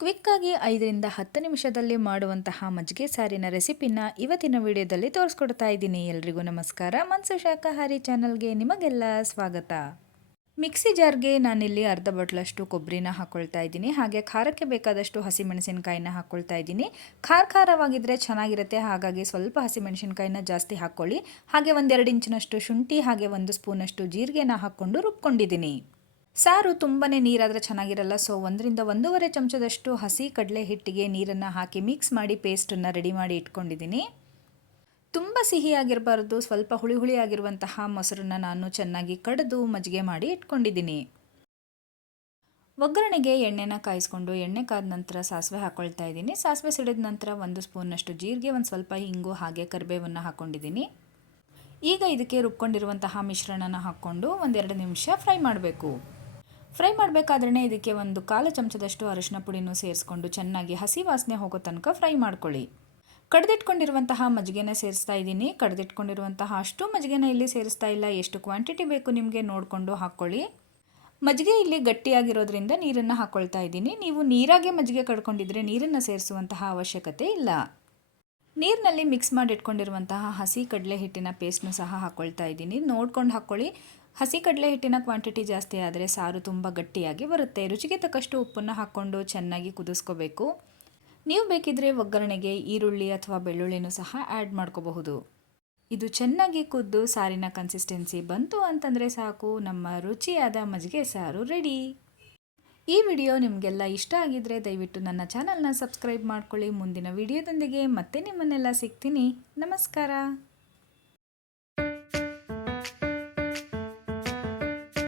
ಕ್ವಿಕ್ಕಾಗಿ ಐದರಿಂದ ಹತ್ತು ನಿಮಿಷದಲ್ಲಿ ಮಾಡುವಂತಹ ಮಜ್ಜಿಗೆ ಸಾರಿನ ರೆಸಿಪಿನ ಇವತ್ತಿನ ವಿಡಿಯೋದಲ್ಲಿ ತೋರಿಸ್ಕೊಡ್ತಾ ಇದ್ದೀನಿ. ಎಲ್ರಿಗೂ ನಮಸ್ಕಾರ. ಮನ್ಸು ಶಾಖಾಹಾರಿ ಚಾನಲ್ಗೆ ನಿಮಗೆಲ್ಲ ಸ್ವಾಗತ. ಮಿಕ್ಸಿ ಜಾರ್ಗೆ ನಾನಿಲ್ಲಿ ಅರ್ಧ ಬಾಟ್ಲಷ್ಟು ಕೊಬ್ಬರಿನ ಹಾಕ್ಕೊಳ್ತಾ ಇದ್ದೀನಿ. ಹಾಗೆ ಖಾರಕ್ಕೆ ಬೇಕಾದಷ್ಟು ಹಸಿಮೆಣಸಿನಕಾಯಿನ ಹಾಕ್ಕೊಳ್ತಾ ಇದ್ದೀನಿ. ಖಾರ ಖಾರವಾಗಿದ್ದರೆ ಚೆನ್ನಾಗಿರುತ್ತೆ. ಹಾಗಾಗಿ ಸ್ವಲ್ಪ ಹಸಿಮೆಣಸಿನಕಾಯಿನ ಜಾಸ್ತಿ ಹಾಕ್ಕೊಳ್ಳಿ. ಹಾಗೆ ಒಂದೆರಡು ಇಂಚಿನಷ್ಟು ಶುಂಠಿ, ಹಾಗೆ ಒಂದು ಸ್ಪೂನಷ್ಟು ಜೀರಿಗೆನ ಹಾಕ್ಕೊಂಡು ರುಬ್ಕೊಂಡಿದ್ದೀನಿ. ಸಾರು ತುಂಬಾ ನೀರಾದರೆ ಚೆನ್ನಾಗಿರಲ್ಲ. ಸೊ, ಒಂದರಿಂದ ಒಂದೂವರೆ ಚಮಚದಷ್ಟು ಹಸಿ ಕಡಲೆ ಹಿಟ್ಟಿಗೆ ನೀರನ್ನು ಹಾಕಿ ಮಿಕ್ಸ್ ಮಾಡಿ ಪೇಸ್ಟನ್ನು ರೆಡಿ ಮಾಡಿ ಇಟ್ಕೊಂಡಿದ್ದೀನಿ. ತುಂಬ ಸಿಹಿಯಾಗಿರಬಾರ್ದು, ಸ್ವಲ್ಪ ಹುಳಿ ಹುಳಿ ಆಗಿರುವಂತಹ ಮೊಸರನ್ನ ನಾನು ಚೆನ್ನಾಗಿ ಕಡಿದು ಮಜ್ಜಿಗೆ ಮಾಡಿ ಇಟ್ಕೊಂಡಿದ್ದೀನಿ. ಒಗ್ಗರಣೆಗೆ ಎಣ್ಣೆನ ಕಾಯಿಸ್ಕೊಂಡು ಎಣ್ಣೆ ಕಾದ ನಂತರ ಸಾಸಿವೆ ಹಾಕ್ಕೊಳ್ತಾ ಇದ್ದೀನಿ. ಸಾಸಿವೆ ಸಿಡಿದ ನಂತರ ಒಂದು ಸ್ಪೂನಷ್ಟು ಜೀರಿಗೆ, ಒಂದು ಸ್ವಲ್ಪ ಹಿಂಗು ಹಾಗೆ ಕರಿಬೇವನ್ನು ಹಾಕ್ಕೊಂಡಿದ್ದೀನಿ ಈಗ ಇದಕ್ಕೆ ರುಬ್ಕೊಂಡಿರುವಂತಹ ಮಿಶ್ರಣನ ಹಾಕ್ಕೊಂಡು ಒಂದೆರಡು ನಿಮಿಷ ಫ್ರೈ ಮಾಡಬೇಕು. ಫ್ರೈ ಮಾಡಬೇಕಾದ್ರೆ ಇದಕ್ಕೆ ಒಂದು ಕಾಲು ಚಮಚದಷ್ಟು ಅರಿಶಿನ ಪುಡಿನೂ ಸೇರಿಸ್ಕೊಂಡು ಚೆನ್ನಾಗಿ ಹಸಿ ವಾಸನೆ ಹೋಗೋ ತನಕ ಫ್ರೈ ಮಾಡ್ಕೊಳ್ಳಿ. ಕಡ್ದಿಟ್ಕೊಂಡಿರುವಂತಹ ಮಜ್ಜಿಗೆನ ಸೇರಿಸ್ತಾ ಇದ್ದೀನಿ. ಕಡ್ದಿಟ್ಕೊಂಡಿರುವಂತಹ ಅಷ್ಟು ಮಜ್ಜಿಗೆನ ಇಲ್ಲಿ ಸೇರಿಸ್ತಾ ಇಲ್ಲ. ಎಷ್ಟು ಕ್ವಾಂಟಿಟಿ ಬೇಕು ನಿಮಗೆ ನೋಡಿಕೊಂಡು ಹಾಕ್ಕೊಳ್ಳಿ. ಮಜ್ಜಿಗೆ ಇಲ್ಲಿ ಗಟ್ಟಿಯಾಗಿರೋದ್ರಿಂದ ನೀರನ್ನು ಹಾಕ್ಕೊಳ್ತಾ ಇದ್ದೀನಿ. ನೀವು ನೀರಾಗೆ ಮಜ್ಜಿಗೆ ಕಡ್ಕೊಂಡಿದ್ರೆ ನೀರನ್ನು ಸೇರಿಸುವಂತಹ ಅವಶ್ಯಕತೆ ಇಲ್ಲ. ನೀರಿನಲ್ಲಿ ಮಿಕ್ಸ್ ಮಾಡಿಟ್ಕೊಂಡಿರುವಂತಹ ಹಸಿ ಕಡಲೆ ಹಿಟ್ಟಿನ ಪೇಸ್ಟ್ನು ಸಹ ಹಾಕ್ಕೊಳ್ತಾ ಇದ್ದೀನಿ. ನೋಡ್ಕೊಂಡು ಹಾಕ್ಕೊಳ್ಳಿ. ಹಸಿ ಕಡಲೆ ಹಿಟ್ಟಿನ ಕ್ವಾಂಟಿಟಿ ಜಾಸ್ತಿ ಆದರೆ ಸಾರು ತುಂಬ ಗಟ್ಟಿಯಾಗಿ ಬರುತ್ತೆ. ರುಚಿಗೆ ತಕ್ಕಷ್ಟು ಉಪ್ಪನ್ನು ಹಾಕ್ಕೊಂಡು ಚೆನ್ನಾಗಿ ಕುದಿಸ್ಕೋಬೇಕು. ನೀವು ಬೇಕಿದ್ರೆ ಒಗ್ಗರಣೆಗೆ ಈರುಳ್ಳಿ ಅಥವಾ ಬೆಳ್ಳುಳ್ಳಿನೂ ಸಹ ಆ್ಯಡ್ ಮಾಡ್ಕೋಬಹುದು. ಇದು ಚೆನ್ನಾಗಿ ಕುದ್ದು ಸಾರಿನ ಕನ್ಸಿಸ್ಟೆನ್ಸಿ ಬಂತು ಅಂತಂದರೆ ಸಾಕು. ನಮ್ಮ ರುಚಿಯಾದ ಮಜ್ಜಿಗೆ ಸಾರು ರೆಡಿ ಈ ವಿಡಿಯೋ ನಿಮಗೆಲ್ಲ ಇಷ್ಟ ಆಗಿದ್ರೆ ದಯವಿಟ್ಟು ನನ್ನ ಚಾನಲ್ನ ಸಬ್ಸ್ಕ್ರೈಬ್ ಮಾಡ್ಕೊಳ್ಳಿ. ಮುಂದಿನ ವಿಡಿಯೋದೊಂದಿಗೆ ಮತ್ತೆ ನಿಮ್ಮನ್ನೆಲ್ಲ ಸಿಗ್ತೀನಿ. ನಮಸ್ಕಾರ.